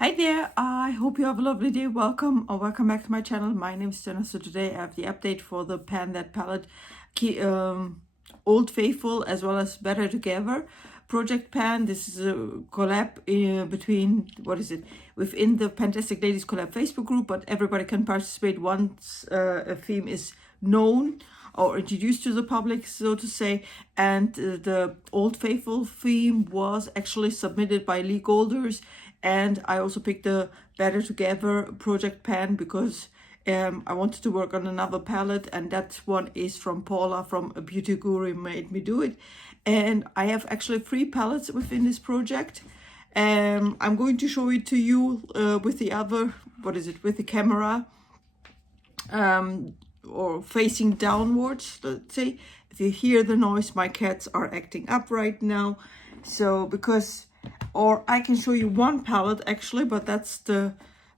Hi there, I hope you have a lovely day. Welcome or welcome back to my channel. My name is Jenna. So today I have the update for the Pan That Palette Old Faithful as well as Better Together project pan. This is a collab between, within the Fantastic Ladies Collab Facebook group, but everybody can participate once a theme is known or introduced to the public, so to say. And the Old Faithful theme was actually submitted by Lee Golders, and I also picked the Better Together project pan because I wanted to work on another palette, and that one is from Paula from A Beauty Guru Made Me Do It. And I have actually 3 palettes within this project. I'm going to show it to you with the other, with the camera or facing downwards, let's say. If you hear the noise, my cats are acting up right now. So because, or I can show you one palette actually, but that's the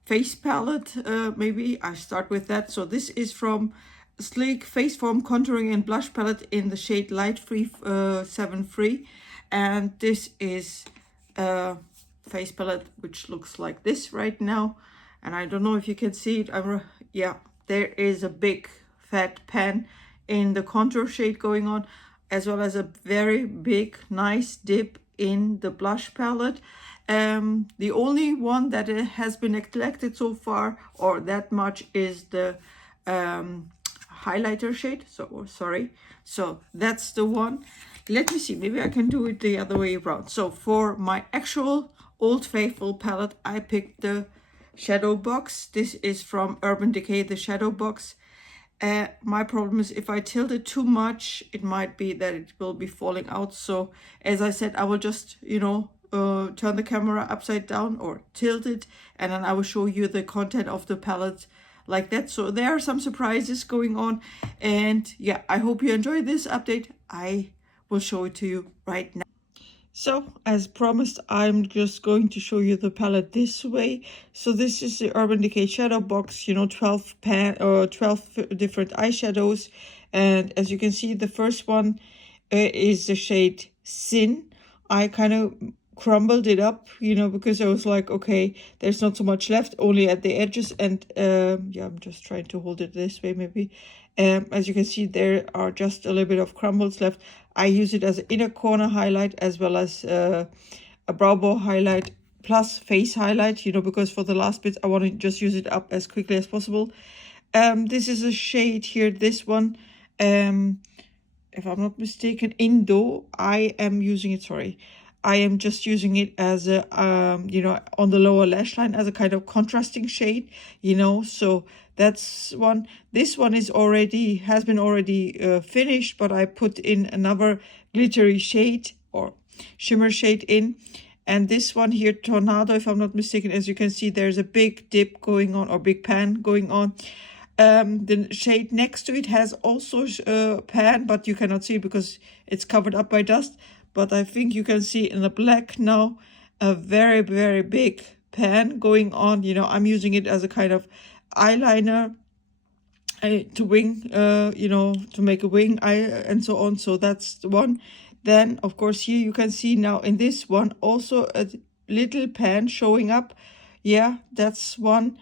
face palette. Maybe I start with that. So this is from Sleek Face Form Contouring and Blush Palette in the shade Light Free 7-3. And this is a face palette which looks like this right now. And I don't know if you can see it. Yeah, there is a big fat pan in the contour shade going on, as well as a very big nice dip in the blush palette. The only one that has been neglected so far, or that much, is the highlighter shade. So that's the one. Let me see, maybe I can do it the other way around. So for my actual Old Faithful palette, I picked the Shadow Box. This is from Urban Decay, the Shadow Box. My problem is if I tilt it too much, it might be that it will be falling out. So as I said, I will just, turn the camera upside down or tilt it, and then I will show you the content of the palette like that. So there are some surprises going on, and yeah, I hope you enjoy this update. I will show it to you right now. So as promised, I'm just going to show you the palette this way. So this is the Urban Decay Shadow Box, 12 different eyeshadows. And as you can see, the first one is the shade Sin. I kind of crumbled it up, because I was like, okay, there's not so much left, only at the edges. And yeah, I'm just trying to hold it this way maybe. As you can see, there are just a little bit of crumbles left. I use it as an inner corner highlight as well as a brow bone highlight plus face highlight, because for the last bits I want to just use it up as quickly as possible. This is a shade here, this one, if I'm not mistaken, Indo. I am using it, I am just using it as a, on the lower lash line as a kind of contrasting shade, so that's one. This one has been already finished, but I put in another glittery shade or shimmer shade in. And this one here, Tornado, if I'm not mistaken, as you can see, there's a big dip going on, or big pan going on. The shade next to it has also a pan, but you cannot see it because it's covered up by dust. But I think you can see in the black now a very, very big pan going on. I'm using it as a kind of eyeliner to wing, to make a wing eye and so on. So that's the one. Then, of course, here you can see now in this one also a little pan showing up. Yeah, that's one.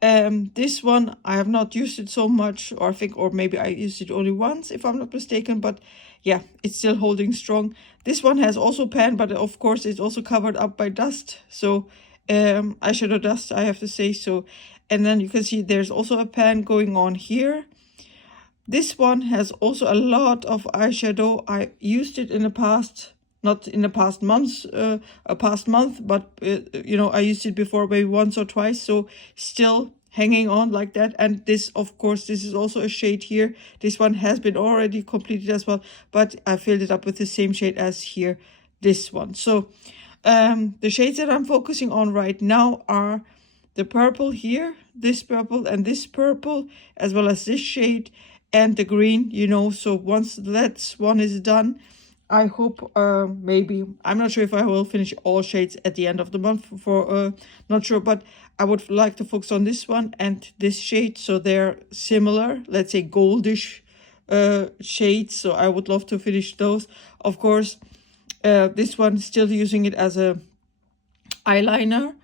This one, I have not used it so much, or maybe I used it only once, if I'm not mistaken, but yeah, it's still holding strong. This one has also pan, but of course it's also covered up by dust. So eyeshadow dust, I have to say. So, and then you can see there's also a pan going on here. This one has also a lot of eyeshadow. I used it in the past, not in the past months, past month, but I used it before maybe once or twice. So still hanging on like that. And this, of course, this is also a shade here. This one has been already completed as well, but I filled it up with the same shade as here, this one. So the shades that I'm focusing on right now are the purple here, this purple and this purple, as well as this shade and the green, so once that one is done, I hope maybe, I'm not sure if I will finish all shades at the end of the month, not sure, but I would like to focus on this one and this shade, so they're similar, let's say goldish shades, so I would love to finish those. Of course, this one, still using it as a eyeliner.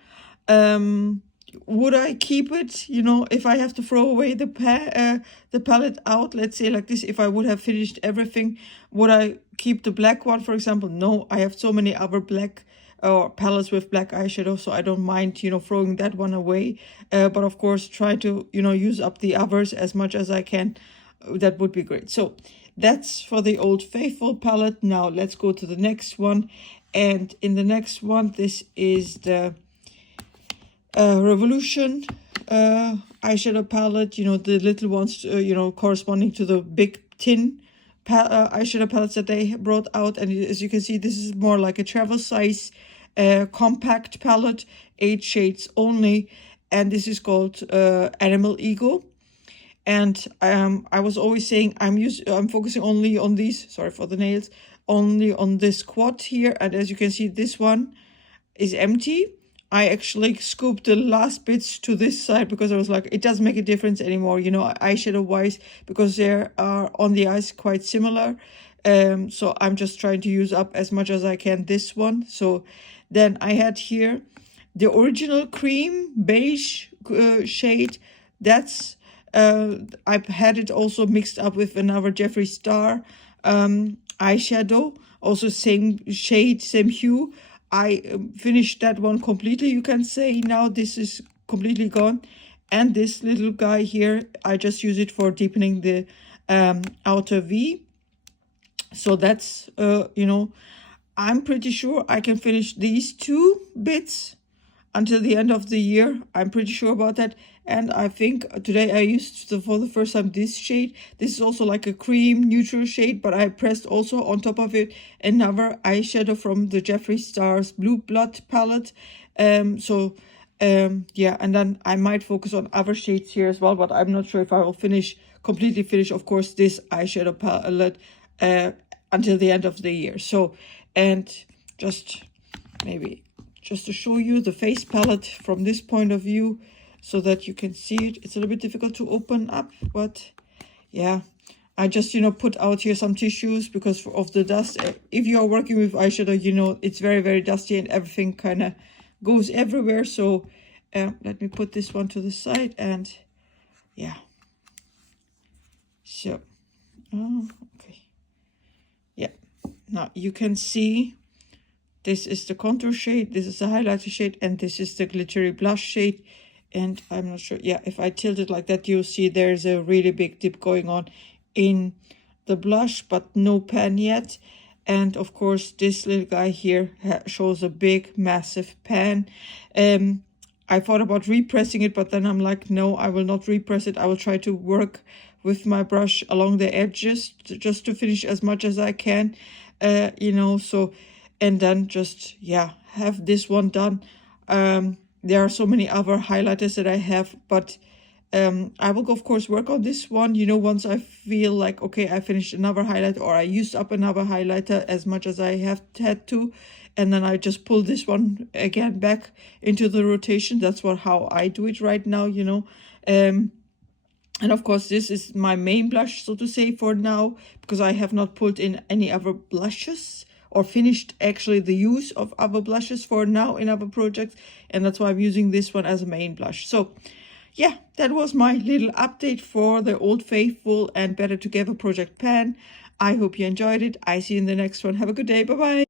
Would I keep it, you know, if I have to throw away the palette out, let's say like this, if I would have finished everything, would I keep the black one, for example? No, I have so many other black or palettes with black eyeshadow, so I don't mind, you know, throwing that one away. But of course, try to, you know, use up the others as much as I can. That would be great. So that's for the Old Faithful palette. Now let's go to the next one. And in the next one, this is the Revolution eyeshadow palette, you know, the little ones, you know, corresponding to the big tin eyeshadow palettes that they brought out. And as you can see, this is more like a travel size compact palette, 8 shades only, and this is called Animal Ego. And I was always saying I'm focusing only on these, sorry for the nails, only on this quad here. And as you can see, this one is empty. I actually scooped the last bits to this side because I was like, it doesn't make a difference anymore, you know, eyeshadow wise, because they are on the eyes quite similar. So I'm just trying to use up as much as I can this one. So then I had here the original cream beige shade. That's I've had it also mixed up with another Jeffree Star eyeshadow, also same shade, same hue. I finished that one completely, you can say. Now this is completely gone. And this little guy here, I just use it for deepening the outer V. So that's, you know, I'm pretty sure I can finish these 2 bits until the end of the year. I'm pretty sure about that. And I think today I used for the first time this shade. This is also like a cream neutral shade, but I pressed also on top of it another eyeshadow from the Jeffree Star's Blue Blood palette. Yeah, and then I might focus on other shades here as well, but I'm not sure if I will completely finish, of course, this eyeshadow palette until the end of the year. So, and just maybe just to show you the face palette from this point of view so that you can see it. It's a little bit difficult to open up, but yeah, I just, you know, put out here some tissues because of the dust. If you are working with eyeshadow, you know, it's very, very dusty and everything kind of goes everywhere. So let me put this one to the side and yeah. So, okay. Yeah, now you can see this is the contour shade, this is the highlighter shade, and this is the glittery blush shade. And I'm not sure, yeah, if I tilt it like that, you'll see there's a really big dip going on in the blush, but no pan yet. And of course, this little guy here shows a big, massive pan. I thought about repressing it, but then I'm like, no, I will not repress it. I will try to work with my brush along the edges just to finish as much as I can, you know, so, and then just, yeah, have this one done. There are so many other highlighters that I have, but I will, of course, work on this one, you know, once I feel like, okay, I finished another highlighter or I used up another highlighter as much as I have had to. And then I just pull this one again back into the rotation. That's how I do it right now, you know. And of course, this is my main blush, so to say, for now, because I have not pulled in any other blushes or finished actually the use of other blushes for now in other projects. And that's why I'm using this one as a main blush. So yeah, that was my little update for the Old Faithful and Better Together project pan. I hope you enjoyed it. I see you in the next one. Have a good day. Bye-bye.